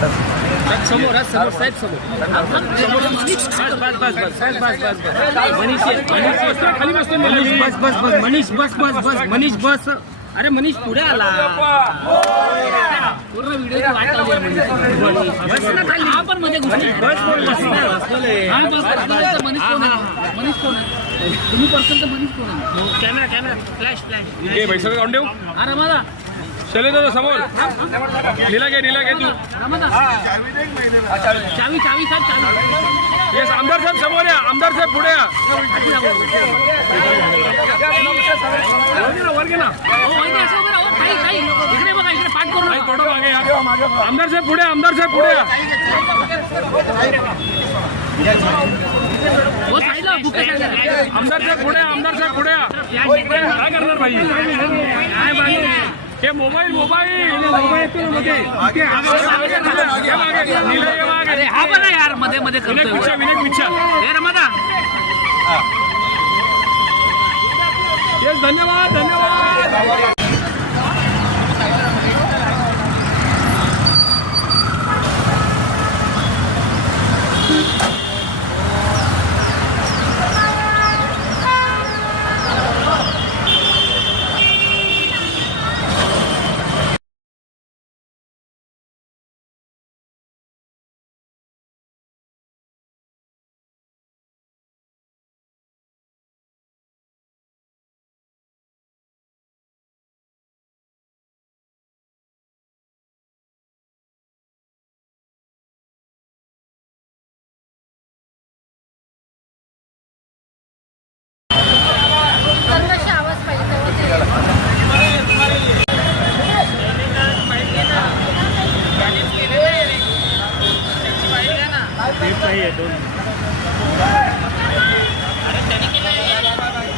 समोर हा, समोर साहेब समोर बस बस बस बस साहेब बस बस बस मनीष मनीष बस बस बस बस मनीष बस बस बस मनीष बस अरे मनीष पुढे आला पूर्ण व्हिडिओ. बस ना खाली हा मध्ये. हा मनीष कोण आहे मनीष कोण आहे तुम्ही पर्सन तर मनीष कोण आहे कॅमेरा कॅमेरा फ्लॅश फ्लॅश घे पैसा चले दादा समोर। नीला घे नीला घे तू। चावी चावी साहेब चावी येस आमदार साहेब समोर या आमदार साहेब पुढे या वर आमदार साहेब पुढे आमदार पुढे या. आमदार साहेब पुढे आमदार साहेब पुढे या काय करणार भाई? हे मोबाईल मोबाईल हे. अरे हा बघा यारमध्ये मध्ये करतोय पिच्छा विनय हे रमादा धन्यवाद धन्यवाद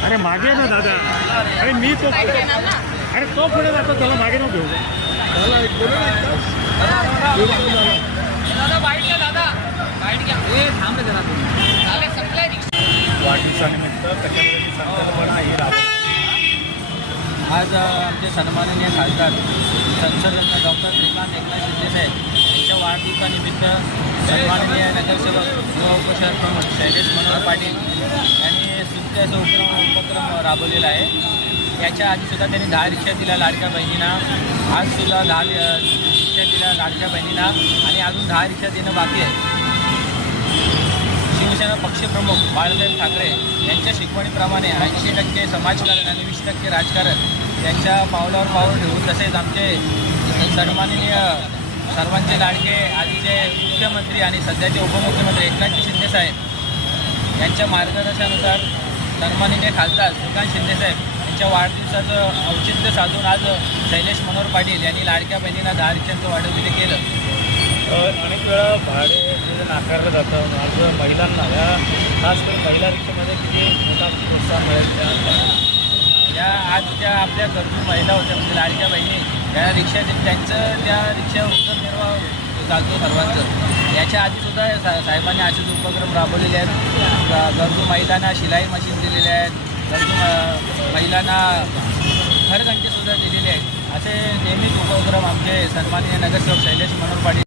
अरे मागे ना दादा. अरे मी तो अरे तो पुढे जातो त्याला मागे नको घेऊ. वाढदिवसानिमित्त संकल्पना ही आज आमचे सन्माननीय खासदार संसदरत्न डॉक्टर श्रीकांत एकनाथ शिंदेसाहेब यांच्या वाढदिवसानिमित्त सन्माननीय नगरसेवक उपशहर प्रमुख शैलेश मनोहर पाटील यांनी सुट्टी उपक्रम उपक्रम राबवलेला आहे. याच्या आधीसुद्धा त्यांनी दहा रिक्षा दिल्या लाडक्या बहिणींना आजसुद्धा दहा रिक्षा दिल्या लाडक्या बहिणींना आणि अजून दहा रिक्षा देणं बाकी आहे. शिवसेना पक्षप्रमुख बाळासाहेब ठाकरे यांच्या शिकवणीप्रमाणे ऐंशी टक्के समाजकारण आणि वीस टक्के राजकारण यांच्या पावलावर पाऊल ठेवून तसेच आमचे सन्माननीय सर्वांचे लाडके आधीचे मुख्यमंत्री आणि सध्याचे उपमुख्यमंत्री एकनाथजी शिंदेसाहेब यांच्या मार्गदर्शनानुसार सन्माननीय खासदार श्रीकांत शिंदेसाहेब यांच्या वाढदिवसाचं औचित्य साधून आज शैलेश मनोहर पाटील यांनी लाडक्या बहिणींना दहा रिक्षांचं दिले केलं अनेक वेळा भाडे नाकारलं जातं आज महिलांना या खास करून महिला रिक्षामध्ये किती मोठा प्रोत्साहन मिळेल त्या त्या आज ज्या आपल्या गरजू महिला होत्या म्हणजे लाडक्या बहिणी त्या रिक्षा त्यांचं त्या रिक्षा उदरनिर्वाह चालतो सर्वांचं. याच्या आधीसुद्धा सा साहेबांनी असेच उपक्रम राबवलेले आहेत. गरजू महिलांना शिलाई मशीन दिलेले आहेत. गरजू म- महिलांना घरघंटेसुद्धा दिलेले आहेत. असे नेहमीच उपक्रम आमचे सन्माननीय नगरसेवक शैलेश मनोहर पाटील